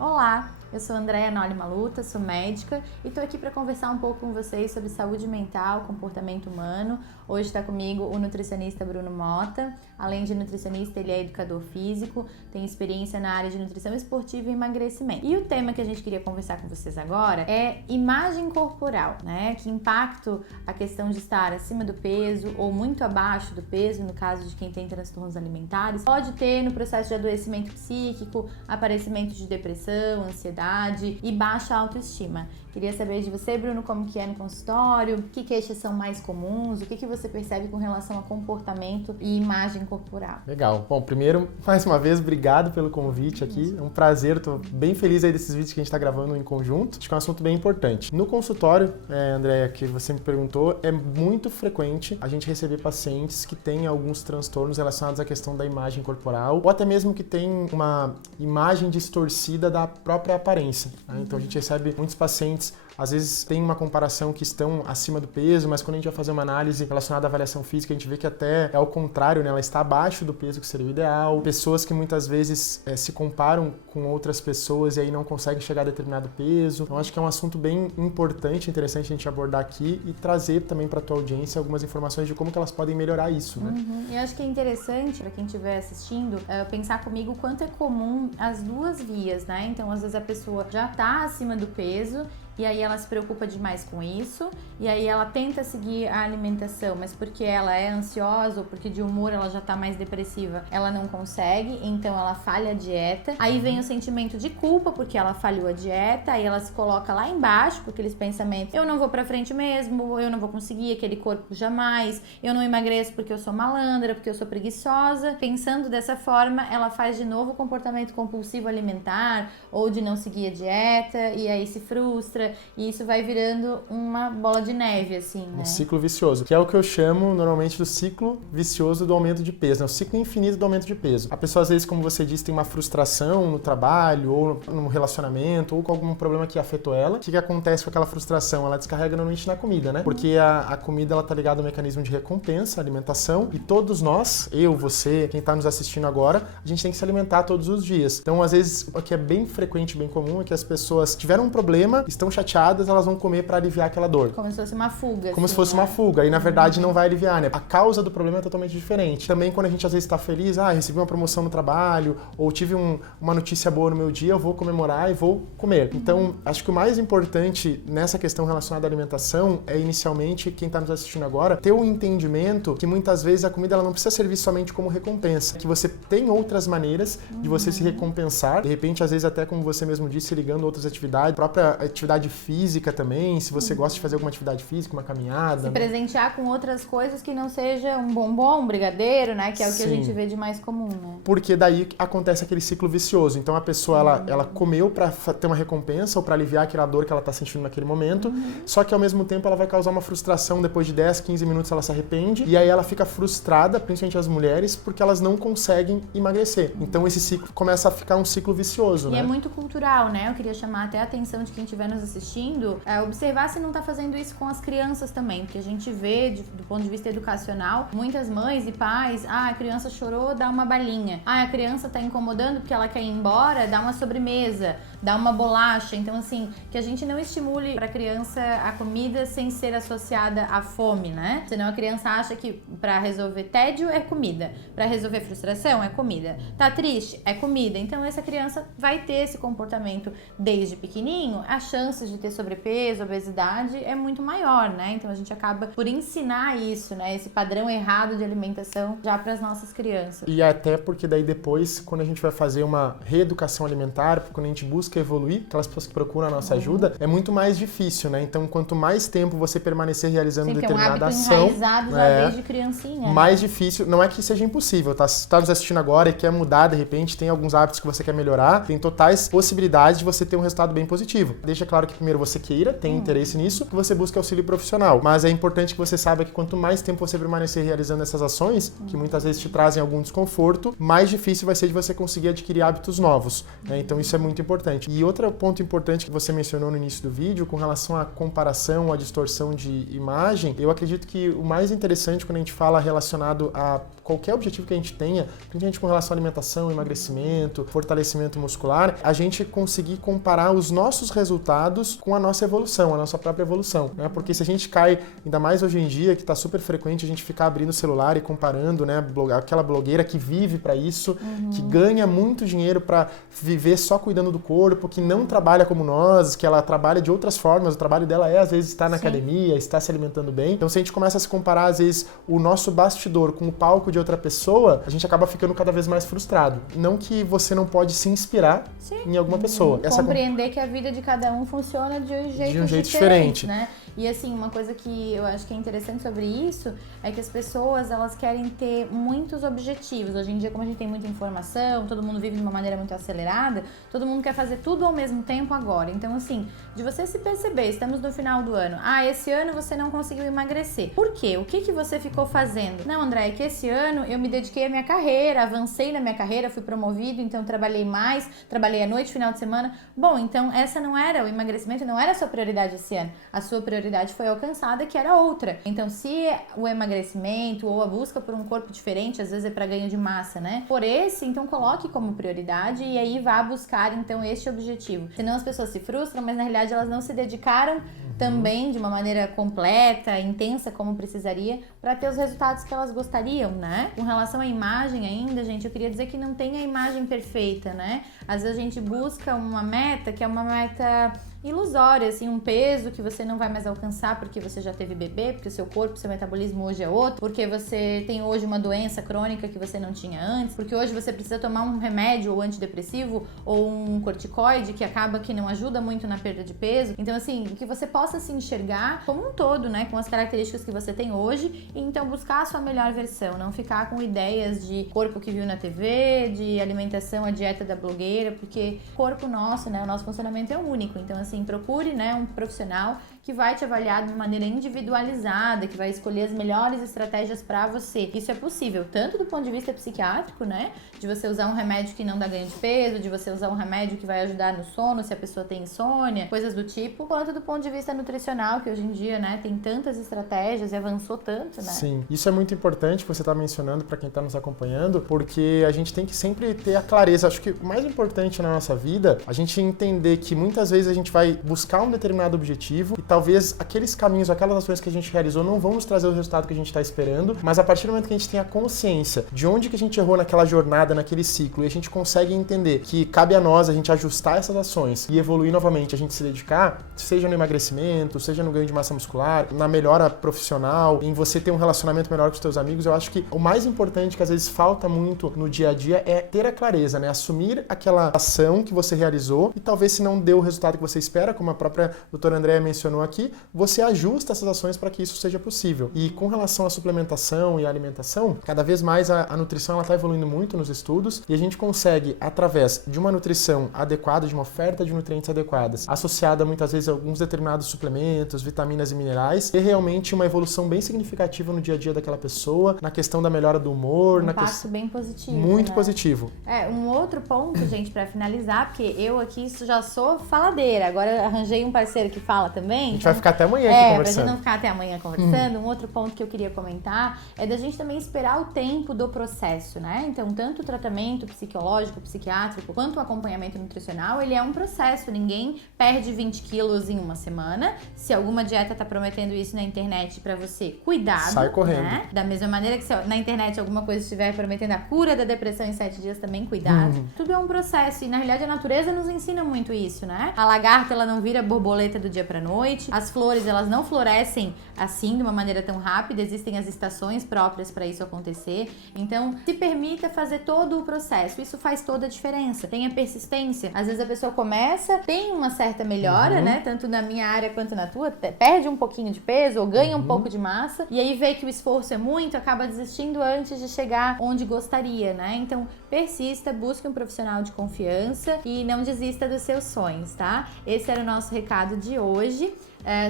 Olá, eu sou Andréia Noli Maluta, sou médica e estou aqui para conversar um pouco com vocês sobre saúde mental, comportamento humano. Hoje está comigo o nutricionista Bruno Mota. Além de nutricionista, ele é educador físico, tem experiência na área de nutrição esportiva e emagrecimento. E o tema que a gente queria conversar com vocês agora é imagem corporal, né? Que impacto a questão de estar acima do peso ou muito abaixo do peso, no caso de quem tem transtornos alimentares, pode ter no processo de adoecimento psíquico, aparecimento de depressão, ansiedade e baixa autoestima. Queria saber de você, Bruno, como que é no consultório, que queixas são mais comuns, o que você percebe com relação a comportamento e imagem corporal. Legal. Bom, primeiro, mais uma vez, obrigado pelo convite aqui. É um prazer, estou bem feliz aí desses vídeos que a gente está gravando em conjunto. Acho que é um assunto bem importante. No consultório, Andréia, que você me perguntou, é muito frequente a gente receber pacientes que têm alguns transtornos relacionados à questão da imagem corporal ou até mesmo que tem uma imagem distorcida da própria aparência. Né? Então a gente recebe muitos pacientes, às vezes tem uma comparação que estão acima do peso, mas quando a gente vai fazer uma análise relacionada à avaliação física, a gente vê que até é ao contrário, né? Ela está abaixo do peso que seria o ideal. Pessoas que muitas vezes se comparam com outras pessoas e aí não conseguem chegar a determinado peso. Então acho que é um assunto bem importante, interessante a gente abordar aqui e trazer também para a tua audiência algumas informações de como que elas podem melhorar isso, né? E eu acho que é interessante para quem estiver assistindo pensar comigo o quanto é comum as duas vias, né? Então às vezes a pessoa já está acima do peso e aí ela se preocupa demais com isso, e aí ela tenta seguir a alimentação, mas porque ela é ansiosa ou porque de humor ela já tá mais depressiva, ela não consegue, então ela falha a dieta. Aí vem o sentimento de culpa porque ela falhou a dieta, aí ela se coloca lá embaixo com aqueles pensamentos: eu não vou pra frente mesmo, eu não vou conseguir aquele corpo jamais, eu não emagreço porque eu sou malandra, porque eu sou preguiçosa. Pensando dessa forma, ela faz de novo o comportamento compulsivo alimentar ou de não seguir a dieta, e aí se frustra. E isso vai virando uma bola de neve, assim, né? Um ciclo vicioso, que é o que eu chamo normalmente do ciclo vicioso do aumento de peso, né? O ciclo infinito do aumento de peso. A pessoa, às vezes, como você disse, tem uma frustração no trabalho, ou no relacionamento, ou com algum problema que afetou ela. O que acontece com aquela frustração? Ela descarrega normalmente na comida, né? Porque a comida, ela tá ligada ao mecanismo de recompensa, alimentação, e todos nós, eu, você, quem tá nos assistindo agora, a gente tem que se alimentar todos os dias. Então, às vezes, o que é bem frequente, bem comum, é que as pessoas tiveram um problema, estão chateadas, elas vão comer para aliviar aquela dor. Como se fosse uma fuga. Como se fosse uma fuga. E na verdade não vai aliviar, né? A causa do problema é totalmente diferente. Também quando a gente às vezes está feliz, recebi uma promoção no trabalho, ou tive uma notícia boa no meu dia, eu vou comemorar e vou comer. Então, acho que o mais importante nessa questão relacionada à alimentação é inicialmente, quem está nos assistindo agora, ter o entendimento que muitas vezes a comida ela não precisa servir somente como recompensa. Que você tem outras maneiras de você se recompensar. De repente, às vezes até como você mesmo disse, ligando outras atividades, própria atividade física também, se você gosta de fazer alguma atividade física, uma caminhada. Se presentear com outras coisas que não seja um bombom, um brigadeiro, né? Que é o que a gente vê de mais comum, né? Porque daí acontece aquele ciclo vicioso. Então a pessoa, ela comeu pra ter uma recompensa ou pra aliviar aquela dor que ela tá sentindo naquele momento, só que ao mesmo tempo ela vai causar uma frustração, depois de 10, 15 minutos ela se arrepende, e aí ela fica frustrada, principalmente as mulheres, porque elas não conseguem emagrecer. Então esse ciclo começa a ficar um ciclo vicioso, e né? É muito cultural, né? Eu queria chamar até a atenção de quem estiver nos assistindo, observar se não tá fazendo isso com as crianças também, porque a gente vê, do ponto de vista educacional, muitas mães e pais, a criança chorou, dá uma balinha. A criança tá incomodando porque ela quer ir embora, dá uma sobremesa, dá uma bolacha. Então, assim, que a gente não estimule pra criança a comida sem ser associada à fome, né? Senão a criança acha que pra resolver tédio é comida, pra resolver frustração é comida, tá triste é comida. Então essa criança vai ter esse comportamento desde pequenininho, as chances de ter sobrepeso, obesidade é muito maior, né? Então a gente acaba por ensinar isso, né? Esse padrão errado de alimentação já para as nossas crianças. E até porque daí depois, quando a gente vai fazer uma reeducação alimentar, quando a gente busca evoluir, aquelas pessoas que procuram a nossa ajuda, é muito mais difícil, né? Então quanto mais tempo você permanecer realizando determinada ação, enraizado já desde criancinha, mais difícil, não é que seja impossível, tá? Se tá nos assistindo agora e quer mudar, de repente, tem alguns hábitos que você quer melhorar, tem totais possibilidades de você ter um resultado bem positivo. Deixa claro que primeiro você queira, tem interesse nisso, que você busque auxílio profissional. Mas é importante que você saiba que quanto mais tempo você permanecer realizando essas ações, que muitas vezes te trazem algum desconforto, mais difícil vai ser de você conseguir adquirir hábitos novos, né? Então isso é muito importante. E outro ponto importante que você mencionou no início do vídeo, com relação à comparação, à distorção de imagem, eu acredito que o mais interessante quando a gente fala relacionado a qualquer objetivo que a gente tenha, principalmente com relação à alimentação, emagrecimento, fortalecimento muscular, a gente conseguir comparar os nossos resultados com a nossa evolução, a nossa própria evolução, né? Porque se a gente cai, ainda mais hoje em dia, que está super frequente a gente ficar abrindo o celular e comparando, né? Aquela blogueira que vive para isso, que ganha muito dinheiro para viver só cuidando do corpo, que não trabalha como nós, que ela trabalha de outras formas, o trabalho dela às vezes estar na academia, estar se alimentando bem. Então se a gente começa a se comparar às vezes o nosso bastidor com o palco de outra pessoa, a gente acaba ficando cada vez mais frustrado. Não que você não pode se inspirar em alguma pessoa. Compreender que a vida de cada um funciona de um jeito diferente, né? E assim, uma coisa que eu acho que é interessante sobre isso é que as pessoas, elas querem ter muitos objetivos. Hoje em dia, como a gente tem muita informação, todo mundo vive de uma maneira muito acelerada, todo mundo quer fazer tudo ao mesmo tempo agora. Então assim, de você se perceber, estamos no final do ano, esse ano você não conseguiu emagrecer. Por quê? O que você ficou fazendo? Não, André, é que esse ano eu me dediquei à minha carreira, avancei na minha carreira, fui promovido, então trabalhei mais, trabalhei à noite, final de semana. Bom, então essa não era, o emagrecimento não era a sua prioridade esse ano. A sua prioridade foi alcançada, que era outra. Então, se o emagrecimento ou a busca por um corpo diferente, às vezes é para ganho de massa, né? Por esse, então coloque como prioridade e aí vá buscar, então, este objetivo. Senão as pessoas se frustram, mas na realidade elas não se dedicaram também de uma maneira completa, intensa, como precisaria, para ter os resultados que elas gostariam, né? Com relação à imagem ainda, gente, eu queria dizer que não tem a imagem perfeita, né? Às vezes a gente busca uma meta que é uma meta ilusória, assim, um peso que você não vai mais alcançar porque você já teve bebê, porque o seu corpo, seu metabolismo hoje é outro, porque você tem hoje uma doença crônica que você não tinha antes, porque hoje você precisa tomar um remédio ou antidepressivo ou um corticoide que acaba que não ajuda muito na perda de peso. Então, assim, que você possa se enxergar como um todo, né, com as características que você tem hoje e então buscar a sua melhor versão, não ficar com ideias de corpo que viu na TV, de alimentação, a dieta da blogueira, porque o corpo nosso, né, o nosso funcionamento é único. Então, assim, procure, né, um profissional que vai te avaliar de uma maneira individualizada, que vai escolher as melhores estratégias para você. Isso é possível, tanto do ponto de vista psiquiátrico, né, de você usar um remédio que não dá ganho de peso, de você usar um remédio que vai ajudar no sono, se a pessoa tem insônia, coisas do tipo, quanto do ponto de vista nutricional, que hoje em dia, né, tem tantas estratégias e avançou tanto, né? Sim, isso é muito importante que você está mencionando para quem está nos acompanhando, porque a gente tem que sempre ter a clareza. Acho que o mais importante na nossa vida, a gente entender que muitas vezes a gente vai buscar um determinado objetivo e talvez aqueles caminhos, aquelas ações que a gente realizou não vão nos trazer o resultado que a gente está esperando, mas a partir do momento que a gente tem a consciência de onde que a gente errou naquela jornada, naquele ciclo, e a gente consegue entender que cabe a nós a gente ajustar essas ações e evoluir novamente, a gente se dedicar, seja no emagrecimento, seja no ganho de massa muscular, na melhora profissional, em você ter um relacionamento melhor com os teus amigos, eu acho que o mais importante que às vezes falta muito no dia a dia é ter a clareza, né? Assumir aquela ação que você realizou e talvez se não deu o resultado que você espera, como a própria doutora Andréa mencionou aqui, você ajusta essas ações para que isso seja possível. E com relação à suplementação e à alimentação, cada vez mais a nutrição está evoluindo muito nos estudos e a gente consegue, através de uma nutrição adequada, de uma oferta de nutrientes adequadas, associada muitas vezes a alguns determinados suplementos, vitaminas e minerais, ter realmente uma evolução bem significativa no dia a dia daquela pessoa, na questão da melhora do humor. Um impacto bem positivo. Muito, né? Positivo. Um outro ponto, gente, para finalizar, porque eu aqui já sou faladeira, agora arranjei um parceiro que fala também. A gente vai ficar até amanhã aqui conversando. Pra gente não ficar até amanhã conversando, um outro ponto que eu queria comentar é da gente também esperar o tempo do processo, né? Então, tanto o tratamento psicológico, psiquiátrico, quanto o acompanhamento nutricional, ele é um processo. Ninguém perde 20 quilos em uma semana. Se alguma dieta tá prometendo isso na internet pra você, cuidado. Sai correndo. Né? Da mesma maneira que se na internet alguma coisa estiver prometendo a cura da depressão em 7 dias, também cuidado. Tudo é um processo e, na realidade, a natureza nos ensina muito isso, né? A lagarta, ela não vira borboleta do dia pra noite. As flores, elas não florescem assim, de uma maneira tão rápida. Existem as estações próprias para isso acontecer. Então, se permita fazer todo o processo. Isso faz toda a diferença. Tenha persistência. Às vezes a pessoa começa, tem uma certa melhora, né? Tanto na minha área quanto na tua. Perde um pouquinho de peso ou ganha um pouco de massa. E aí vê que o esforço é muito, acaba desistindo antes de chegar onde gostaria, né? Então, persista, busque um profissional de confiança e não desista dos seus sonhos, tá? esse era o nosso recado de hoje.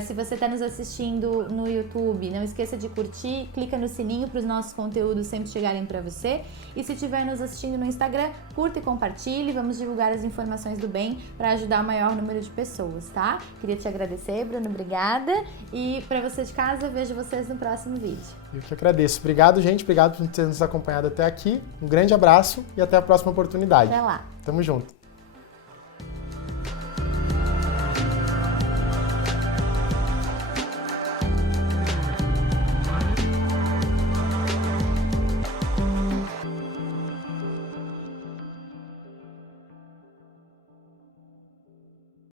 Se você está nos assistindo no YouTube, não esqueça de curtir, clica no sininho para os nossos conteúdos sempre chegarem para você. E se estiver nos assistindo no Instagram, curta e compartilhe, vamos divulgar as informações do bem para ajudar o maior número de pessoas, tá? Queria te agradecer, Bruno, obrigada. E para você de casa, vejo vocês no próximo vídeo. Eu que agradeço. Obrigado, gente. Obrigado por ter nos acompanhado até aqui. Um grande abraço e até a próxima oportunidade. Até lá. Tamo junto.